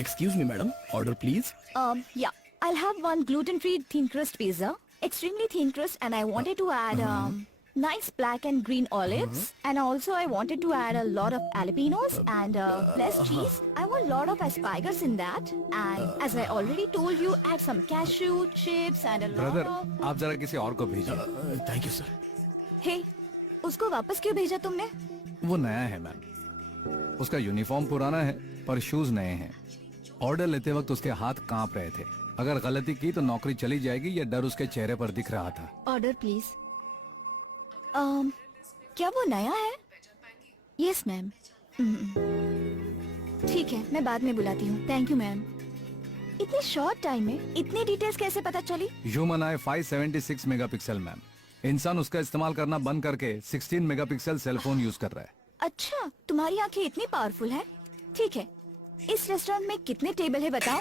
Excuse me, madam. Order, please. Yeah, I'll have one gluten-free thin crust pizza, extremely thin crust, and I wanted to add nice black and green olives, and also I wanted to add a lot of jalapenos and less cheese. I want a lot of asparagus in that, and as I already told you, add some cashew chips and a lot brother of. आप जरा किसी और को भेजिए। Thank you, sir. Hey, उसको वापस क्यों भेजा तुमने? वो नया है मैम, उसका यूनिफॉर्म पुराना है पर शूज नए हैं। ऑर्डर लेते वक्त उसके हाथ कांप रहे थे। अगर गलती की तो नौकरी चली जाएगी, ये डर उसके चेहरे पर दिख रहा था। Order please. क्या वो नया है? Yes ma'am. ठीक है, मैं बाद में बुलाती हूँ। Thank you ma'am. इतने शॉर्ट टाइम में इतनी डिटेल्स कैसे पता चली? ह्यूमन आई 576 मेगापिक्सल मैम। इंसान उसका इस्तेमाल करना बंद करके 16 मेगापिक्सल सेलफोन यूज कर रहा है। अच्छा, तुम्हारी आंखें इतनी पावरफुल हैं? ठीक है, इस रेस्टोरेंट में कितने टेबल है बताओ?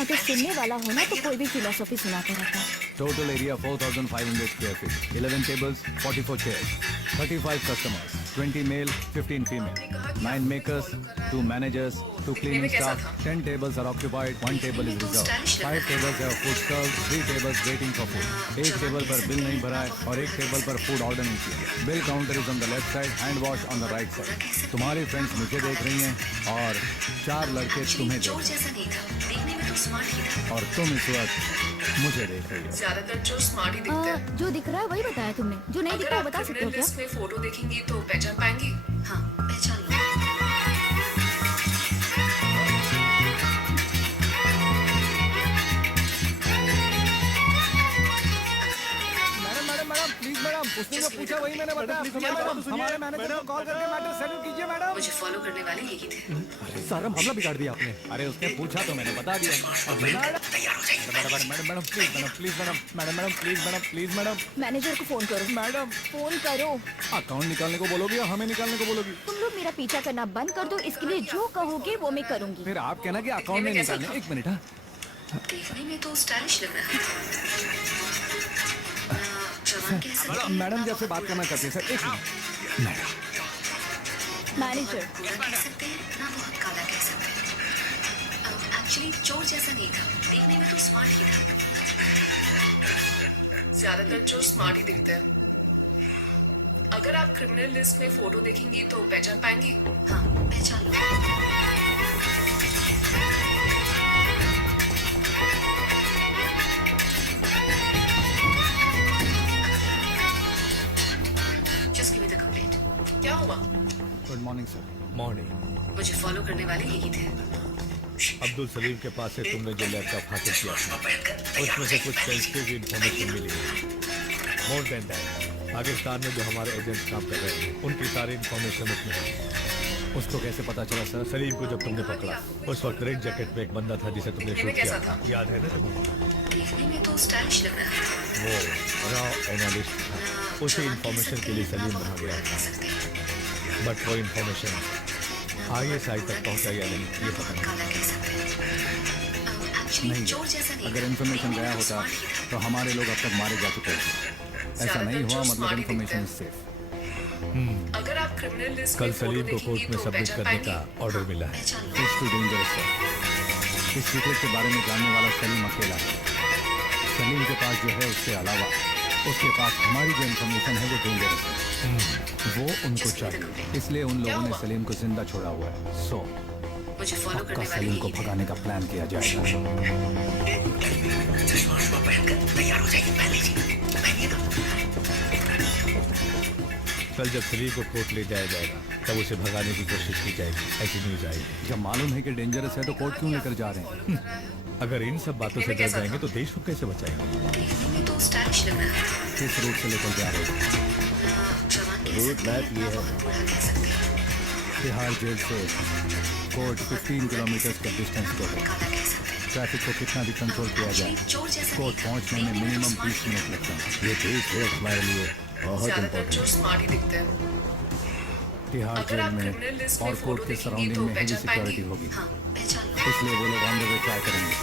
अगर सुनने वाला हो ना तो कोई भी फिलोसॉफी सुनाता रहता है। Total area 4,500 square feet, 11 tables, 44 chairs, 35 customers, 20 male, 15 female, 9 makers, 2 managers, 2 cleaning staff, 10 tables are occupied, 1 table is reserved, 5 tables have food served, 3 tables waiting for food, 1 table पर बिल नहीं भरा है और 1 टेबल पर food order नहीं किया। Bill counter is on the left side, hand wash on the right side. तुम्हारी friends मुझे देख रही हैं और 4 लड़के तुम्हें देख रहे हैं और तुम इस वक्त मुझे देख रही हो। ज्यादातर जो स्मार्ट ही दिखते हैं। जो दिख रहा है वही बताया तुमने, जो नहीं दिख रहा है बता सकते हो क्या? लिस्ट में फोटो देखेंगी तो पहचान पाएंगी। हाँ, पहचान लो। मैडम प्लीज मैडम, उसने जो पूछा वही मैंने बताया। हमारे मैनेजर को कॉल करके मैटर सेटल कीजिए मैडम। मुझे फॉलो करने वाले यही थे। सारा मामला बिगाड़ दिया आपने। अरे उसने पूछा तो मैंने बता दिया। Madam please madam. मैनेजर को फोन करो। मैडम फोन करो। अकाउंट निकालने को बोलोगी या हमें निकालने को बोलोगी? तुम लोग मेरा पीछा करना बंद कर दो, इसके लिए जो कहोगे वो मैं करूंगी। फिर आप कहना कि अकाउंट नहीं निकालने। 1 मिनट। देखने में तो स्टाइलिश लग रहा है। मैडम जी आपसे बात करना चाहते हैं सर। 1 मिनट। मैडम मैनेजर कह सकते हैं ना, बहुत काला कह सकते हैं। एक्चुअली चोर जैसा नहीं था, देखने में तो स्मार्ट ही था। ज्यादातर चोर स्मार्ट ही दिखते हैं। अगर आप क्रिमिनल लिस्ट में फोटो देखेंगी तो पहचान पाएंगी। हाँ, पहचान लो। क्या हुआ? Good morning sir. मॉर्निंग। मुझे फॉलो करने वाले यही थे। अब्दुल सलीम के पास से तुमने जो लैपटॉप हासिल किया था उसमें से कुछ सेंसिटिव इन्फॉर्मेशन मिली है। मोर देन दैट, पाकिस्तान में जो हमारे एजेंट्स काम कर रहे हैं उनकी सारी इन्फॉर्मेशन उसमें है। उसको कैसे पता चला सर? सलीम को जब तुमने पकड़ा उस वक्त रेड जैकेट में एक बंदा था जिसे तुमने शूट किया था, याद है ना तुम्हें? देखने में तो स्टाइलिश लग रहा है। वो रॉ एनालिस्ट था, उसी इन्फॉर्मेशन के लिए सलीम वहाँ गया था। बट वो इन्फॉर्मेशन ISI तक पहुँचा या नहीं ये पता नहीं। अगर इन्फॉर्मेशन गया होता तो हमारे लोग अब तक मारे जा चुके हैं। ऐसा नहीं हुआ, मतलब इन्फॉर्मेशन सेफ। अगर आप क्रिमिनल लिस्ट कल में फोटो सलीम को देखेंगी कोर्ट में तो सबमिट पहचान करने पाएंगी। का ऑर्डर मिला है। It's too dangerous sir. इस सीक्रेट के बारे में जानने वाला सलीम अकेला है। सलीम के पास जो है उसके अलावा उसके पास हमारी जो इन्फॉर्मेशन है वो डेंजरस है। वो उनको चाहिए, इसलिए उन लोगों ने सलीम को जिंदा छोड़ा हुआ है। सो मुझे फॉलो पक्का करने वाले सलीम को यही थे। भगाने का प्लान किया जाएगा। कल जब सलीम को कोर्ट ले जाया जाएगा तब उसे भगाने की कोशिश की जाएगी, ऐसी न्यूज आएगी। जब मालूम है कि डेंजरस है तो कोर्ट क्यों लेकर जा रहे हैं? अगर इन सब बातों से डर जाएंगे तो देश को कैसे बचाएंगे? देखने में तो स्टाइलिश लग रहा है। किस रूट से लेकर जा रहे हैं? रूट मैप ये है। तिहाड़ जेल से कोर्ट 15 किलोमीटर का डिस्टेंस पे है। ट्रैफिक को कितना भी कंट्रोल किया जाए, कोर्ट पहुंचने में मिनिमम 20 मिनट लगते हैं। ये 20 मिनट हमारे लिए बहुत ज्यादातर इम्पोर्टेंट चोर स्मार्ट ही दिखते हैं। तिहाड़ अगर जेल आप में क्रिमिनल लिस्ट में और फोटो कोर्ट के देखेंगी सराउंडिंग तो में हेवी पहचान पाएंगी। सिक्योरिटी होगी, हाँ, पहचान लो। इसलिए वो लोग ऑन द वे ट्राई करेंगे।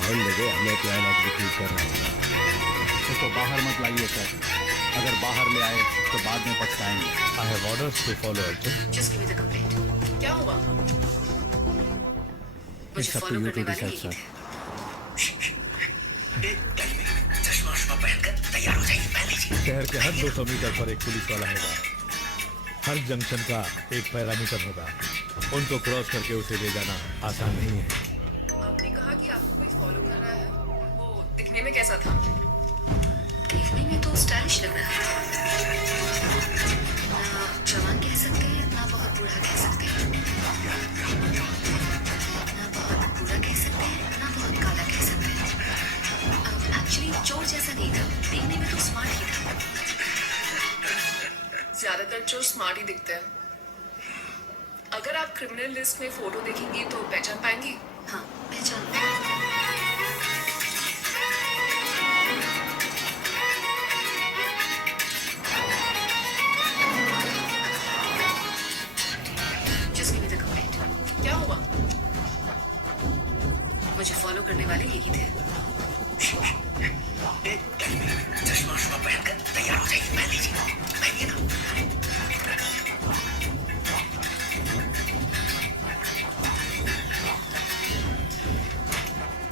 और लगे हमें प्लान एग्जीक्यूट कर रहे हैं। उसको बाहर मत लाइए सर, अगर बाहर ले आए तो बाद में पछताएंगे। I have orders to follow Arjun. Just give me the complaint. क्या हुआ? मुझे It's up to follow you करने to वाले decide, यही sir. थे। शहर के हर 200 मीटर पर एक पुलिस वाला होगा। हर जंक्शन का एक पैरामीटर होगा। उनको क्रॉस करके उसे ले जाना आसान नहीं है। आपने कहा कि आपको कोई फॉलो कर रहा है। वो दिखने में कैसा था? देखने में तो स्टाइलिश लग रहा है। ना जवान कह सकते हैं ना बहुत बूढ़ा कह सकते हैं। ना बहुत बूढ़ा कह सकते हैं ना बहुत काला कह सकते हैं। एक्चुअली चोर जैसा नहीं था, देखने में तो स्मार्ट ही था। ज्यादातर चोर स्मार्ट ही दिखते हैं। अगर आप क्रिमिनल लिस्ट में फोटो देखेंगी तो पहचान पाएंगी। हाँ, पहचान लो। Just give me the complaint. क्या हुआ? मुझे फॉलो करने वाले यही थे।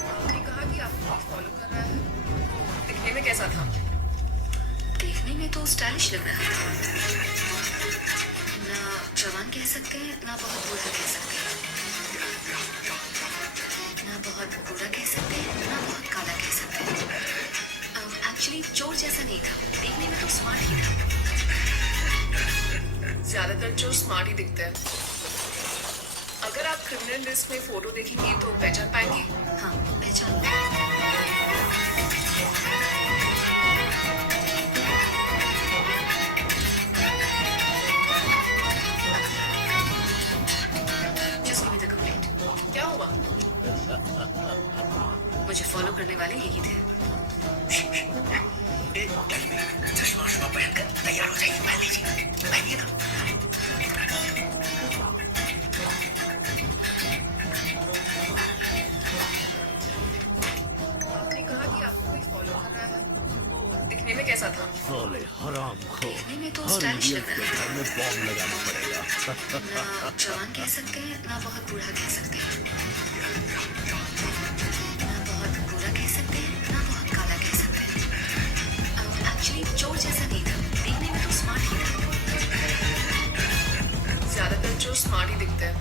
आपने कहा कि आपको कोई फॉलो कर रहा है। वो दिखने में कैसा था? देखने में तो स्टाइलिश लग रहा है। ना जवान कह सकते हैं ना बहुत बूढ़ा कह सकते हैं। ना बहुत बूढ़ा कह सकते हैं ना बहुत काला कह सकते हैं। एक्चुअली चोर जैसा नहीं था, देखने में तो स्मार्ट ही था। ज्यादातर चोर स्मार्ट ही दिखते हैं। अगर आप क्रिमिनल लिस्ट में फोटो देखेंगी तो पहचान पाएंगी। हाँ, पहचान लो। Just give me the complaint. क्या हुआ? मुझे फॉलो करने वाले यही थे। आपने कहा कि आपको कोई फॉलो कर रहा है। वो दिखने में कैसा था? साले हराम खो। देखने में तो स्टाइलिश लग रहा है। घर में बॉम्ब लगाना पड़ेगा। ना जवान कह सकते हैं ना बहुत बूढ़ा कह सकते हैं। ना बहुत बूढ़ा कह सकते हैं ना बहुत काला कह सकते हैं। एक्चुअली चोर जैसा नहीं था, देखने में तो स्मार्ट ही था। ज्यादातर चोर स्मार्ट ही दिखते हैं।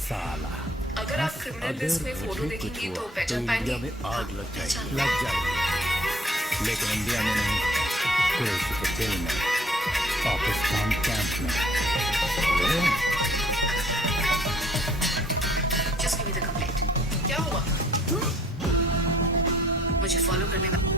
साला अगर आप क्रिमिनल लिस्ट में फोटो देखेंगी तो पहचान पाएंगी। इंडिया में आग लग जाएगी। लग जाएगी, लेकिन इंडिया में नहीं, कुरैशी के दिल में, पाकिस्तान कैंप में। Just give me the complaint. क्या हुआ? मुझे फॉलो करने वाले